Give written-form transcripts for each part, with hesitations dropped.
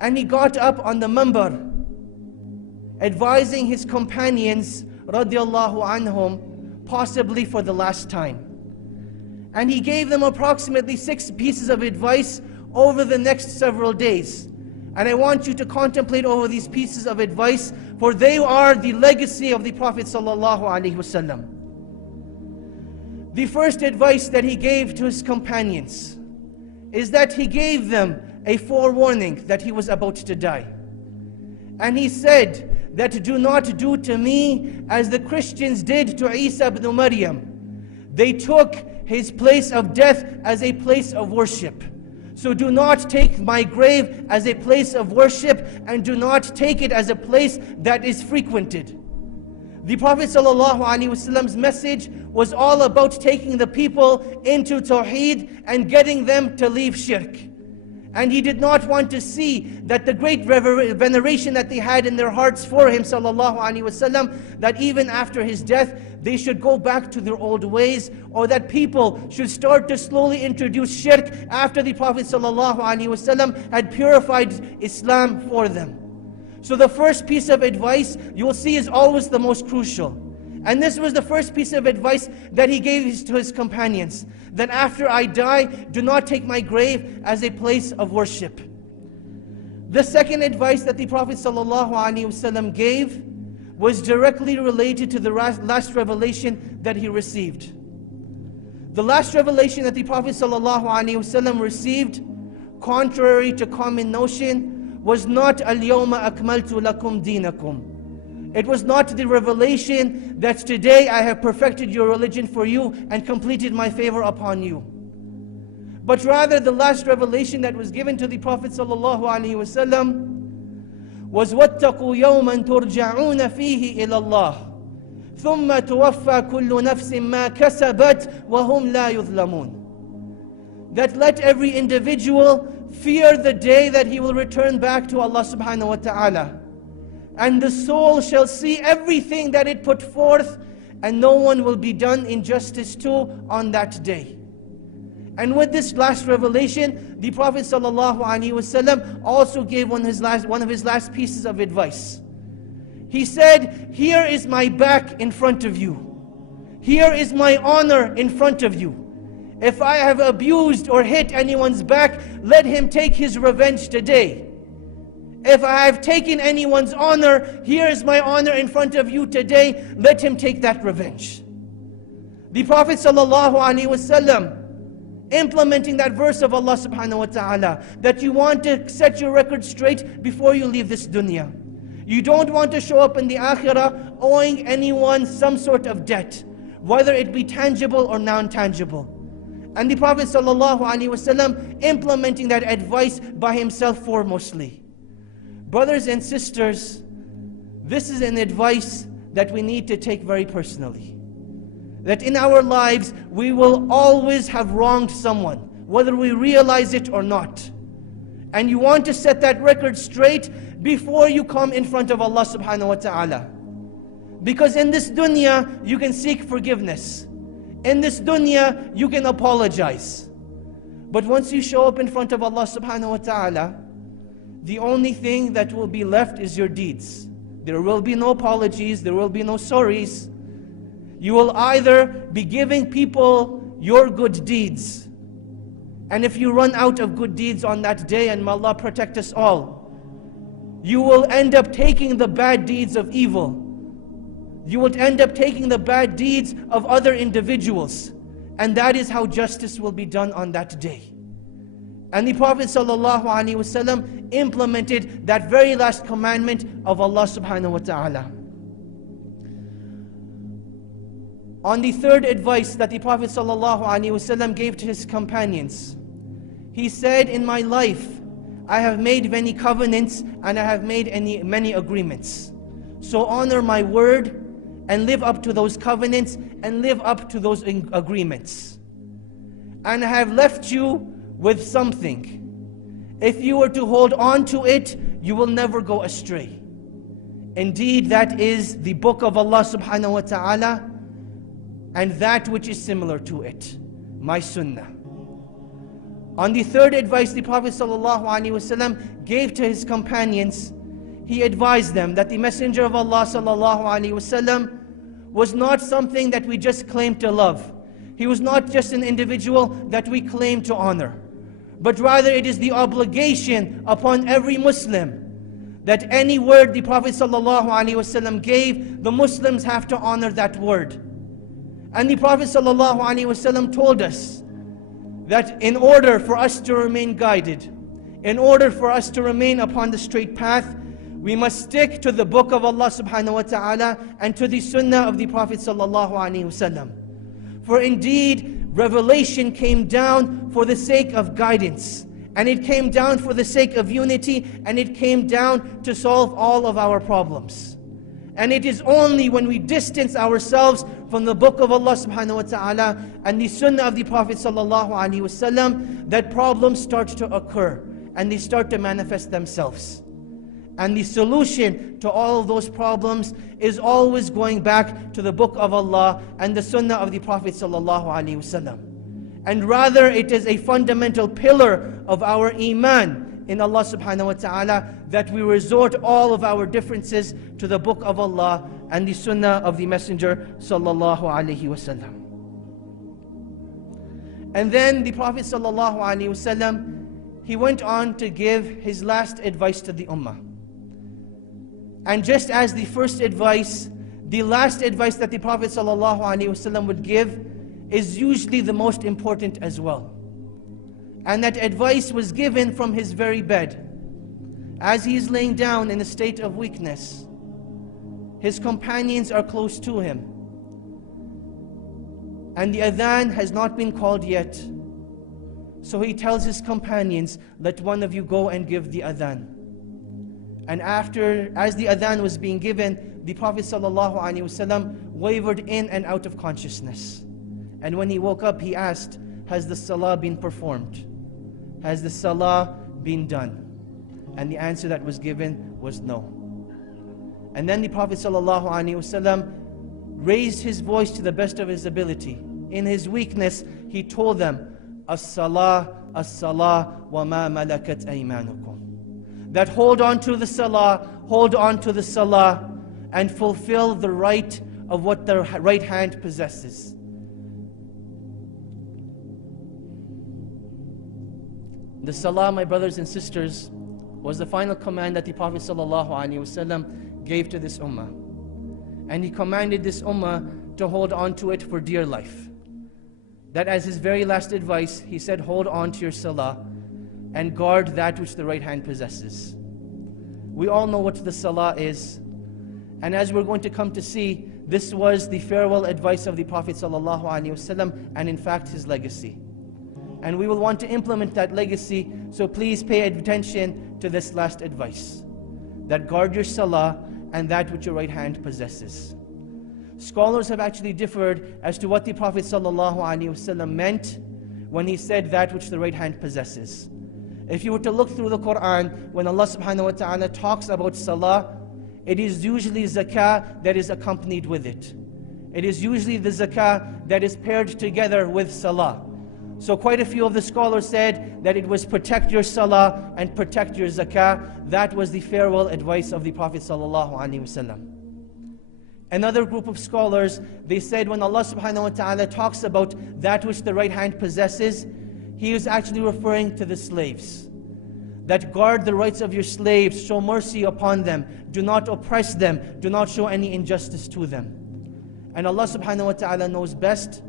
And he got up on the minbar, advising his companions, radiallahu anhum, possibly for the last time. And he gave them approximately 6 pieces of advice over the next several days. And I want you to contemplate over these pieces of advice, for they are the legacy of the Prophet sallallahu alaihi wasallam. The first advice that he gave to his companions is that he gave them a forewarning that he was about to die. And he said that do not do to me as the Christians did to Isa ibn Maryam. They took his place of death as a place of worship. So do not take my grave as a place of worship, and do not take it as a place that is frequented. The Prophet ﷺ's message was all about taking the people into Tawheed and getting them to leave shirk. And he did not want to see that the great veneration that they had in their hearts for him ﷺ, that even after his death, they should go back to their old ways, or that people should start to slowly introduce shirk after the Prophet ﷺ had purified Islam for them. So the first piece of advice you will see is always the most crucial. And this was the first piece of advice that he gave to his companions, that after I die, do not take my grave as a place of worship. The second advice that the Prophet ﷺ gave was directly related to the last revelation that he received. The last revelation that the Prophet ﷺ received, contrary to common notion, was not Al-Yawma Akmaltu Lakum Dinakum. It was not the revelation that today I have perfected your religion for you and completed my favor upon you. But rather the last revelation that was given to the Prophet ﷺ was وَاتَّقُوا يَوْمًا تُرْجَعُونَ فِيهِ إِلَى اللَّهِ ثُمَّ تُوَفَّى كُلُّ نَفْسٍ مَا كَسَبَتْ وَهُمْ لَا يُظْلَمُونَ. That let every individual fear the day that he will return back to Allah subhanahu wa ta'ala. And the soul shall see everything that it put forth, and no one will be done injustice to on that day. And with this last revelation, the Prophet ﷺ also gave one of his last pieces of advice. He said, here is my back in front of you. Here is my honor in front of you. If I have abused or hit anyone's back, let him take his revenge today. If I have taken anyone's honor, here is my honor in front of you today, let him take that revenge. The Prophet ﷺ, implementing that verse of Allah subhanahu wa ta'ala, that you want to set your record straight before you leave this dunya. You don't want to show up in the akhirah owing anyone some sort of debt, whether it be tangible or non-tangible. And the Prophet ﷺ implementing that advice by himself foremostly. Brothers and sisters, this is an advice that we need to take very personally. That in our lives, we will always have wronged someone, whether we realize it or not. And you want to set that record straight before you come in front of Allah subhanahu wa ta'ala. Because in this dunya, you can seek forgiveness. In this dunya, you can apologize. But once you show up in front of Allah subhanahu wa ta'ala, the only thing that will be left is your deeds. There will be no apologies, there will be no sorries. You will either be giving people your good deeds, and if you run out of good deeds on that day, and may Allah protect us all, you will end up taking the bad deeds of evil. You will end up taking the bad deeds of other individuals, and that is how justice will be done on that day. And the Prophet ﷺ implemented that very last commandment of Allah subhanahu wa ta'ala. On the third advice that the Prophet ﷺ gave to his companions, he said, in my life, I have made many covenants and I have made many agreements. So honor my word and live up to those covenants and live up to those agreements. And I have left you with something. If you were to hold on to it, you will never go astray. Indeed, that is the book of Allah subhanahu wa ta'ala, and that which is similar to it, my sunnah. On the third advice the Prophet ﷺ gave to his companions, he advised them that the Messenger of Allah ﷺ was not something that we just claim to love. He was not just an individual that we claim to honor, but rather it is the obligation upon every Muslim that any word the Prophet ﷺ gave, the Muslims have to honor that word. And the Prophet ﷺ told us that in order for us to remain guided, in order for us to remain upon the straight path, we must stick to the book of Allah subhanahu wa ta'ala and to the sunnah of the Prophet sallallahu alaihi wasallam. For indeed, revelation came down for the sake of guidance, and it came down for the sake of unity, and it came down to solve all of our problems. And it is only when we distance ourselves from the book of Allah subhanahu wa ta'ala and the sunnah of the Prophet sallallahu alaihi wasallam that problems start to occur and they start to manifest themselves. And the solution to all of those problems is always going back to the book of Allah and the sunnah of the Prophet sallallahu alaihi wasallam. And rather it is a fundamental pillar of our iman in Allah subhanahu wa ta'ala that we resort all of our differences to the book of Allah and the sunnah of the Messenger sallallahu alaihi wasallam. And then the Prophet sallallahu alaihi wasallam, he went on to give his last advice to the ummah. And just as the first advice, the last advice that the Prophet ﷺ would give is usually the most important as well. And that advice was given from his very bed. As he is laying down in a state of weakness, his companions are close to him. And the adhan has not been called yet. So he tells his companions, let one of you go and give the adhan. And as the adhan was being given, the Prophet ﷺ wavered in and out of consciousness. And when he woke up, he asked, has the salah been performed? Has the salah been done? And the answer that was given was no. And then the Prophet ﷺ raised his voice to the best of his ability. In his weakness, he told them, as-salah, as-salah, wa ma malakat aymanukum. That hold on to the salah, hold on to the salah, and fulfill the right of what the right hand possesses. The salah, my brothers and sisters, was the final command that the Prophet ﷺ gave to this ummah. And he commanded this ummah to hold on to it for dear life. That as his very last advice, he said, hold on to your salah and guard that which the right hand possesses. We all know what the salah is. And as we're going to come to see, this was the farewell advice of the Prophet ﷺ, and in fact his legacy. And we will want to implement that legacy, so please pay attention to this last advice. That guard your salah and that which your right hand possesses. Scholars have actually differed as to what the Prophet ﷺ meant when he said that which the right hand possesses. If you were to look through the Quran, when Allah subhanahu wa ta'ala talks about salah, it is usually zakah that is accompanied with it. It is usually the zakah that is paired together with salah. So quite a few of the scholars said that it was protect your salah and protect your zakah. That was the farewell advice of the Prophet sallallahu alaihi wasallam. Another group of scholars, they said when Allah subhanahu wa ta'ala talks about that which the right hand possesses, he is actually referring to the slaves. That guard the rights of your slaves, show mercy upon them, do not oppress them, do not show any injustice to them. And Allah subhanahu wa ta'ala knows best,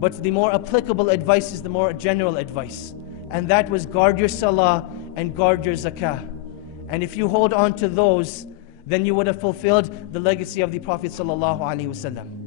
but the more applicable advice is the more general advice. And that was guard your salah and guard your zakah. And if you hold on to those, then you would have fulfilled the legacy of the Prophet sallallahu alaihi wasallam.